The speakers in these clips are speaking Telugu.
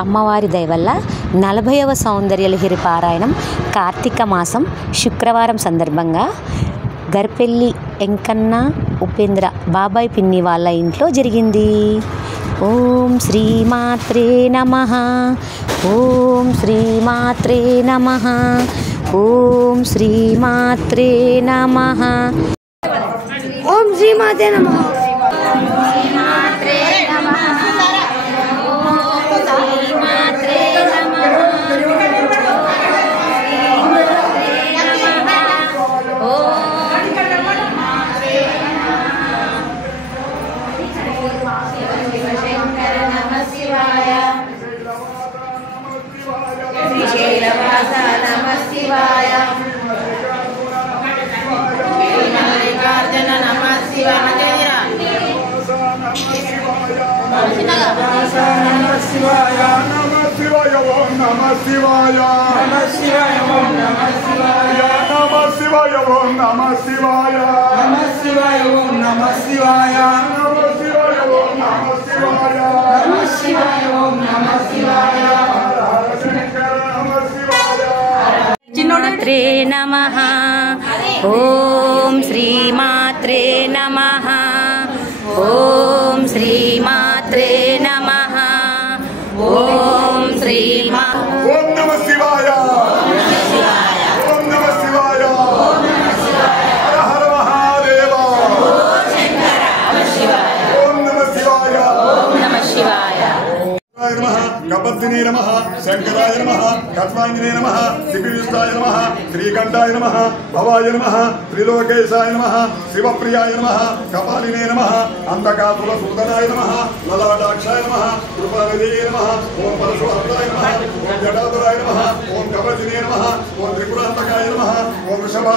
అమ్మవారి దయ వల్ల 40వ సౌందర్యలహరి పారాయణం కార్తీక మాసం శుక్రవారం సందర్భంగా గర్పెల్లి ఎంకన్న ఉపేంద్ర బాబాయ్ పిన్ని వాళ్ళ ఇంట్లో జరిగింది. ఓం శ్రీమాత్రే నమః. ఓం శ్రీమాత్రే నమః. ఓం శ్రీమాత్రే నమః. ఓం శ్రీమాత్రే నమః. శ్రీమాత్రే నమః. ఓం శ్రీమాత్రే నమః. ఓం శ్రీమాత్రే నమః. ఓం శ్రీమా ఓం నమః శివాయ. ఓం నమః శివాయ. హర హర మహాదేవ. ఓం నమః శివాయ. ఓం నమః శివాయ. నమః కపద్దినే నమః. శంకరాయ నమః. కట్వాంగినే నమః. శ్రీకృష్ణాయ నమః. శ్రీకంఠాయ నమః. భవాయ నమః. త్రిలోకేశాయ నమః. శివప్రియాయ నమః. కపాలినే నమః. అంధకాసుర సూదనాయ నమః. లలాటాక్షాయ నమః. కృపానిధే నమః. ఓం పరశుభద్రాయ నమః. ఓం జటాధరాయ నమః. ఓం కవచినే నమః. ఓం త్రిపురాంతకాయ నమః. ఓం వృషభా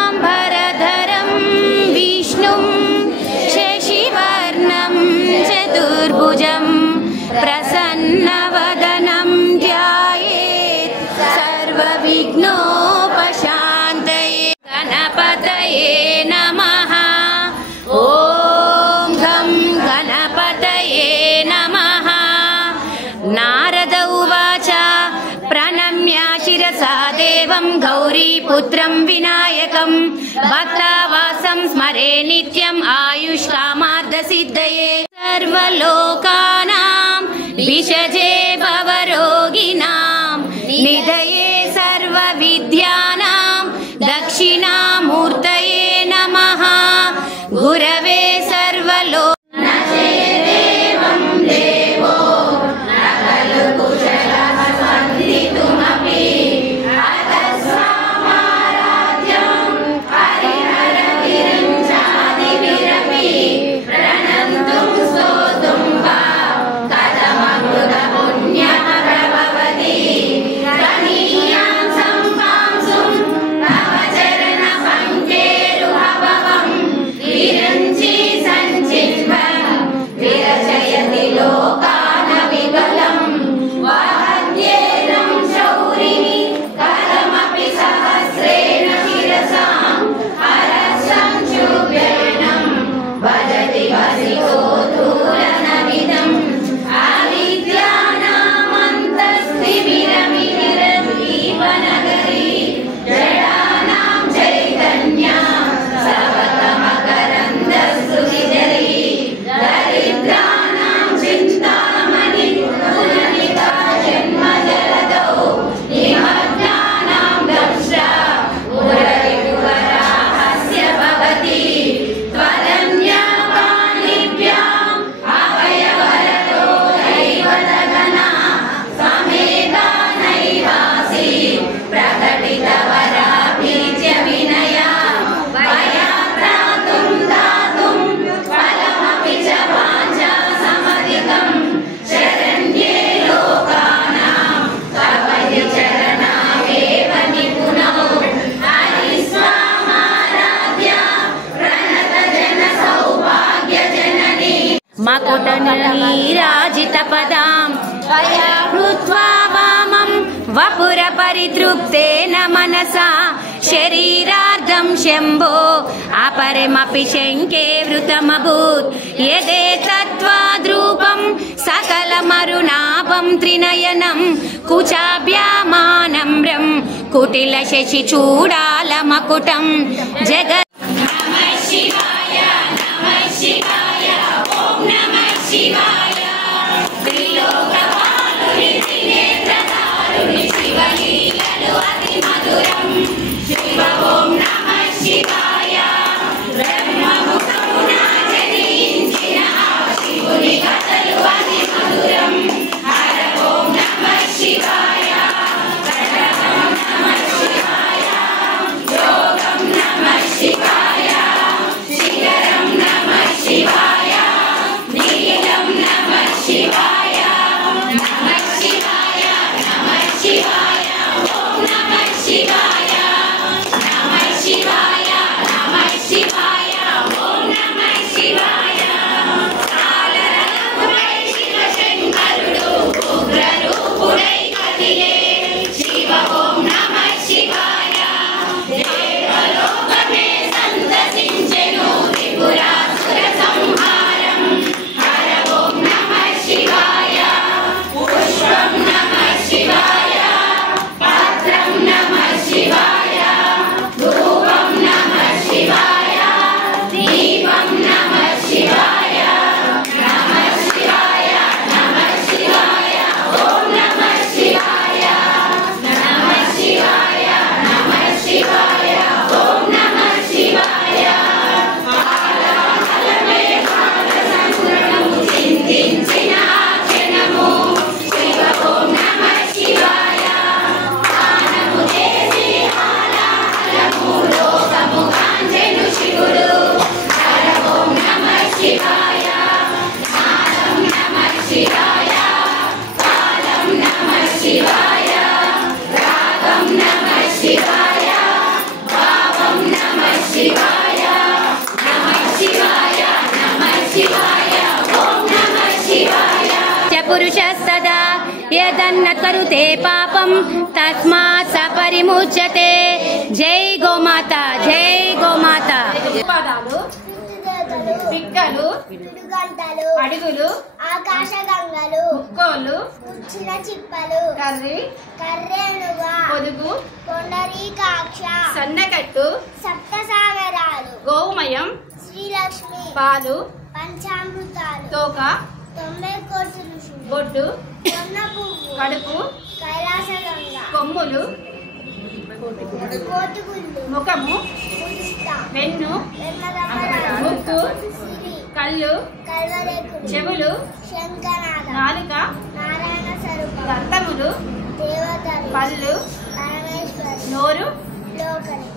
శుక్లాంబరధరం విష్ణుం శశివర్ణం చతుర్భుజం ప్రసన్నవదనం ధ్యాయేత్ సర్వవిఘ్నోపశాంతయే. గణపతయే నమః. ఓం గం గణపతయే నమః. నారద ఉవాచ ప్రణమ్య శిరసా దేవం గౌరీపుత్రం వినాయకం భక్తావాసం స్మరే నిత్యం ఆయుష్కామార్థసిద్ధయే. సర్వలోకానాం విషజే భవరోగిణాం నిధయే సర్వవిద్యానాం దక్షిణామూర్తయే నమః. గురవే సర్వలో मकुटनीराजितपदां त्वया कृत्वा वामं వపుర పరితృప్తేన మనసా శరీరార్థం శంభో అపరమపి శంకే వృతమభూత్ యదే తత్వాద్రూపం సకలమరుణాభం త్రినయనం కుచాభ్యామానమ్రం కుటిల శశి చూడాల మకుటం జగత్ నమః శివాయ నమః శివాయ ఓం నమః శివాయ త్రిలోకపాలుని త్రినేత్రధారుని శివలీలలు అతి మధురం శివ ఓం నమః శివాయ బ్రహ్మముఖమున జనించిన శివుని కథలు అతి మధురం హర ఓం నమః శివాయ కటకం నమః శివాయ యోగం నమః శివాయ శిఖరం నమః శివాయ నీలం నమః శివాయ నమః శివాయ నమః శివాయ ఓం నమః శివాయ నమః శివాయ నమః శివాయ ఓం నమః శివాయ కాలరూపుడై శివశంకరుడు ఉగ్రరూపుడై కదిలే శివ ఓం నమః శివాయ దేవలోకమే సంతసించెను త్రిపురాసుర సంహారం హర ఓం నమః శివాయ పుష్పం నమః శివాయ పత్రం నమః శివాయ ధూపం నమః శివాయ దీపం నమః శివాయ నమః శివాయ నమః శివాయ ఓం నమః శివాయ నమః శివాయ నమః శివాయ ఓం నమః శివాయ కాలమే కాలసంగ్రహము చింతించిన క్షణము శివ ఓం నమః శివాయ ఆనము చేసి హాలాహలము లోకము కాంచెను శివుడు హర ఓం నమః శివాయ జ్ఞానం నమః శివాయ కాలం నమః శివాయ రాగం నమః శివాయ భావం నమః శివాయ నమః శివాయ నమః శివాయ ఓం నమః శివాయ పురుషస్తదా యదన్న కరుతే పాపం తస్మాత్ సపరిముచ్యతే జై గోమాత జై గోమాత పాదాలు పిక్కలు పిడుగంటలు అడుగులు ఆకాశగంగలు ముక్కోళ్ళు పుచ్చిన చిప్పలు కర్రి కర్రేణుగా పొదుగు పొండరీకాక్ష సన్నకట్టు సప్తసాగరాలు గోమయం శ్రీలక్ష్మి పాలు పంచామృతాలు తోక 90 కోట్ల ఋషులు బొడ్డు కొన్న పువ్వు కడుపు కైలాసగంగ కొమ్ములు కోతుగుళ్ళు ముఖము పులిస్త వెన్ను వెన్నరమణాలు ముక్కు సిరి కళ్ళు కల్వరేకులు చెవులు శంకనాద నాలుక నారాయణ స్వరూపం దంతములు దేవతలు పళ్ళు పరమేశ్వరి నోరు లోకలి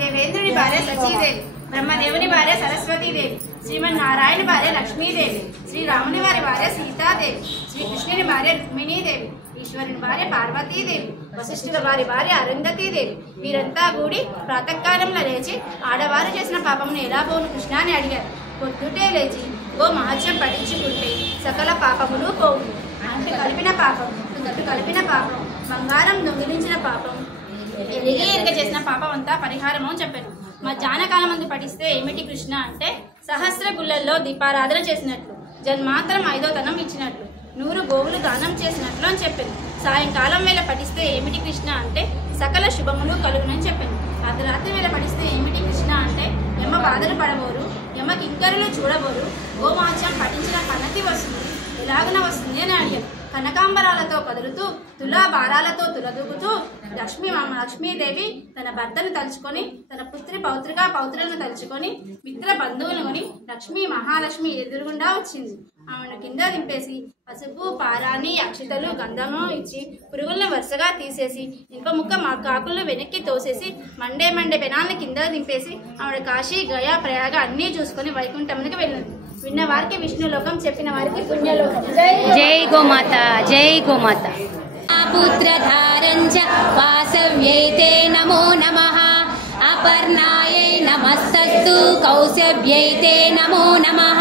దేవేంద్రుని భార్య సచీదేవి బ్రహ్మదేవుని భార్య సరస్వతీదేవి శ్రీమన్నారాయణ భార్య లక్ష్మీదేవి శ్రీరాముని వారి భార్య సీతాదేవి శ్రీకృష్ణుని భార్య రుక్మిణీదేవి ఈశ్వరుని భార్య పార్వతీదేవి వశిష్ఠుల వారి భార్య అరుంధతీదేవి వీరంతా కూడి ప్రాతకాలంలో లేచి ఆడవారు చేసిన పాపమును ఎలా పోను కృష్ణ అని అడిగారు. పొద్దుటే లేచి గో మహత్యం పఠించుకుంటే సకల పాపములు పోవు. అంటు కలిపిన పాపం బంగారం దొంగిలించిన పాపం ఎలిగి ఎరగ చేసిన పాపం అంతా పరిహారము అని చెప్పారు. మధ్యాహ్న కాలం మంది పఠిస్తే ఏమిటి కృష్ణ అంటే సహస్ర గుళ్ళల్లో దీపారాధన చేసినట్లు, జన్మాంతరం 5వ తనం ఇచ్చినట్లు, 100 గోవులు దానం చేసినట్లు అని చెప్పింది. సాయంకాలం వేళ పఠిస్తే ఏమిటి కృష్ణ అంటే సకల శుభములు కలుగునని చెప్పింది. అర్ధరాత్రి వేళ పఠిస్తే ఏమిటి కృష్ణ అంటే యమ బాధలు పడబోరు, యమ కింకరులు చూడబోరు, గోమాంసం పఠించిన పన్నతి వస్తుంది, ఎలాగున వస్తుంది అని అడిగారు. కనకాంబరాలతో కదులుతూ తులా భారాలతో తులదూగుతూ లక్ష్మీదేవి తన భర్తను తలుచుకొని తన పుత్రి పౌత్రులను తలుచుకొని మిత్ర బంధువులను కొని లక్ష్మీ మహాలక్ష్మి ఎదురుగుండా వచ్చింది. ఆమెను కింద దింపేసి పసుపు పారాన్ని అక్షితలు గంధము ఇచ్చి పురుగులను వరుసగా తీసేసి ఇనుప ముక్క కాకులను వెనక్కి తోసేసి మండే పెనాన్ని కింద దింపేసి ఆవిడ కాశీ గయా ప్రయాగ అన్నీ చూసుకొని వైకుంఠమునికి వెళ్ళింది. విన్న వారికి విష్ణులోకం, చెప్పిన వారికి పుణ్యలోకం. జై గోమాత, జై గోమాత. పుత్రధారంచ వాసవ్యైతే నమో నమః. అపర్ణాయై నమస్తస్తు కౌసభ్యైతే నమో నమః.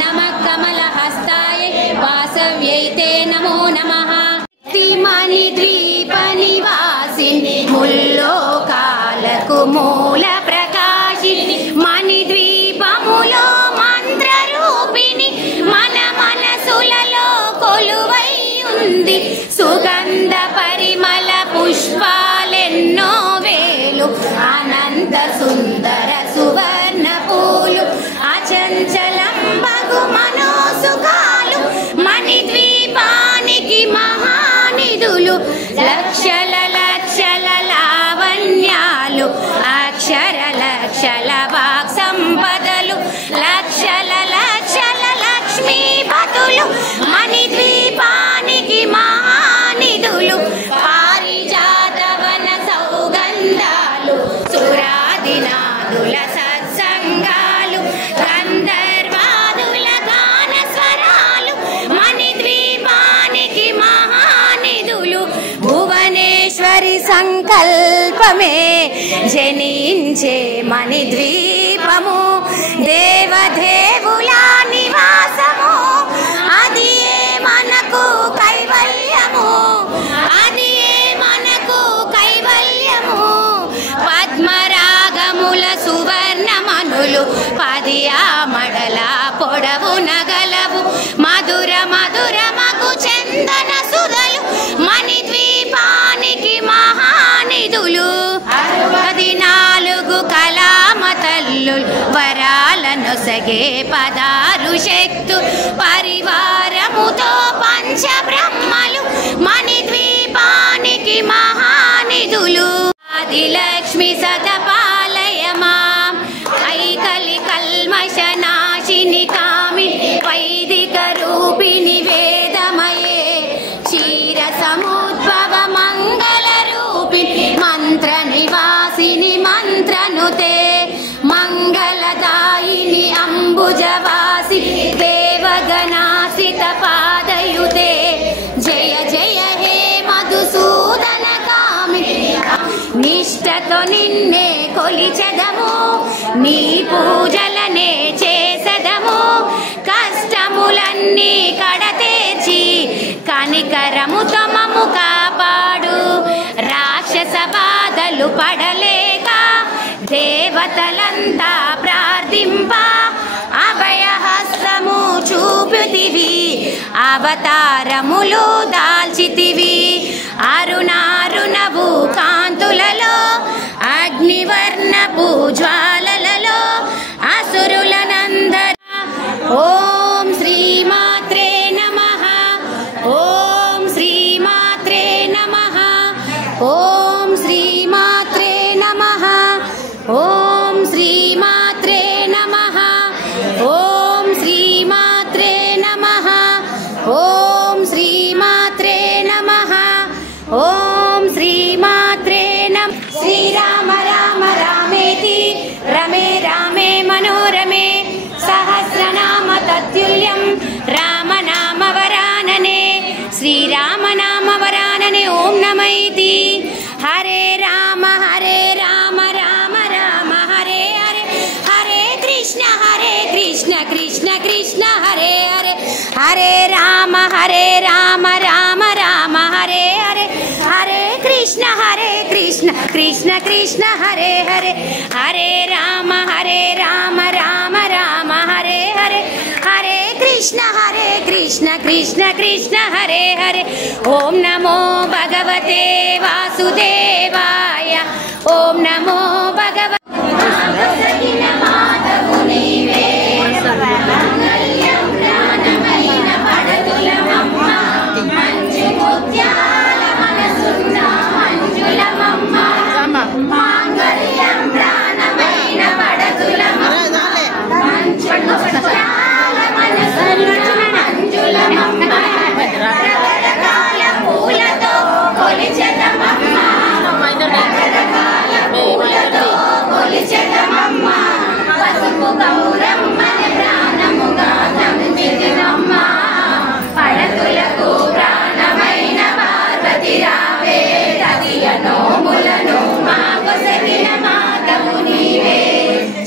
నమః కమలహస్తాయై వాసవ్యైతే నమో నమః. మణి ద్వీపని మూల ప్రకాశిని మణిద్వీపములో మంత్రరూపిణి మన మనసులలో కొలువై ఉంది సుగంధ పరిమళ పుష్పాలెన్నో వేలు అనంత సుందర సువర్ణ పూలు అచంచలం బగు మనోసుఖాలు మణిద్వీపానికి మహానిధులు లక్షల లక్షల లావణ్యాలు అక్షర లక్షల వాక్ సంపదలు లక్షల లక్షల లక్ష్మీపతులు మణిద్వీపానికి మహానిధులు పారిజాతవన సౌగంధాలు సురాదినాదుల సత్సంగాలు గంధర్వాదుల గాన స్వరాలు మణిద్వీపానికి మహానిధులు భువనేశ్వరి సంకల్పమే జనించే మణిద్వీపము దేవదేవుల నివాసము అది మనకు కైవల్యము అది మనకు కైవల్యము పద్మరాగముల సువర్ణమనులు పదియా మడల పొడవు నగలవు మధుర మధుర మగు చందన సుధలు మణిద్వీపానికి మహానిధులు 14 కళామతల్లు వరాలను సగే 16 శక్తు పరివారముతో పంచబ్రహ్మలు మణిద్వీపానికి మహానిధులు ఆదిలక్ష్మి సతపాలయమా ఐకలి కల్మష నాశిని కామిని వైదిక రూపిణి వేదమయే క్షీర సముద్భవ మంగళ రూపిణి మంత్ర నివాసిని మంత్రనుతే మంగళదాయిని అంబుజవాసి దేవగణాసిత పాదయుతే జయ జయ హే మధుసూదన కామిని నిష్టతో నిన్నే కొలిచెదము నీ పూజలనే చేసెదము కష్టములన్నీ కడతేర్చి కనికరముతో మమ్ము కాపాడు రాక్షస బాధలు పడలేక దేవతలంతా ప్రార్థింప అభయహస్తము చూపుతివి అవతారములు దాల్చితివి అరుణారుణవు కాంతులలో అగ్నివర్ణపు జ్వాలలలో అసురులనందర ఓం శ్రీమాత్రే నమః ఓం శ్రీమాత్రే నమః ఓం శ్రీమాత్రే నమః ఓం శ్రీమాత్రే నమః ఓం శ్రీమాత్రే నమః ఓం శ్రీమాత్రే నమః ఓం శ్రీమాత్రే నమః శ్రీరామ రామ రామేతి రమే రామే మనోరమే సహస్రనామ తత్తుల్యం రామనామ వరాననే శ్రీరామనామ వరాననే ఓం నమైతి హరే రామ రామ రామ హరే హరే హరే కృష్ణ కృష్ణ కృష్ణ హరే హరే హరే రామ రామ రామ హరే హరే హరే కృష్ణ కృష్ణ కృష్ణ హరే హరే హరే రామ రామ రామ హరే హరే హరే కృష్ణ కృష్ణ కృష్ణ హరే హరే ఓం నమో భగవతే వాసుదేవాయ ఓం నమో భగవతే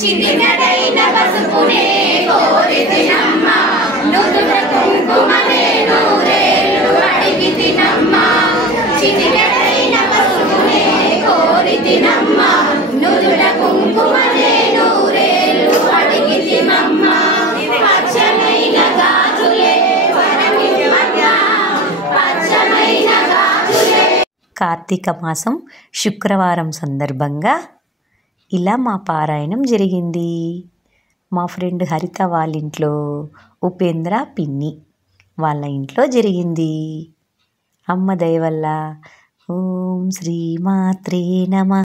చితికడైన పసుపునే కోరితినమ్మ నుదుట కుంకుమనే నూరేళ్ళు అడిగితినమ్మ చితికడైన పసుపునే కోరితినమ్మ నుదుట కార్తీక మాసం శుక్రవారం సందర్భంగా ఇలా మా పారాయణం జరిగింది. మా ఫ్రెండ్ హరిత వాళ్ళ ఇంట్లో, ఉపేంద్ర పిన్ని వాళ్ళ ఇంట్లో జరిగింది. అమ్మ దయ వల్ల. ఓం శ్రీ మాత్రే నమః.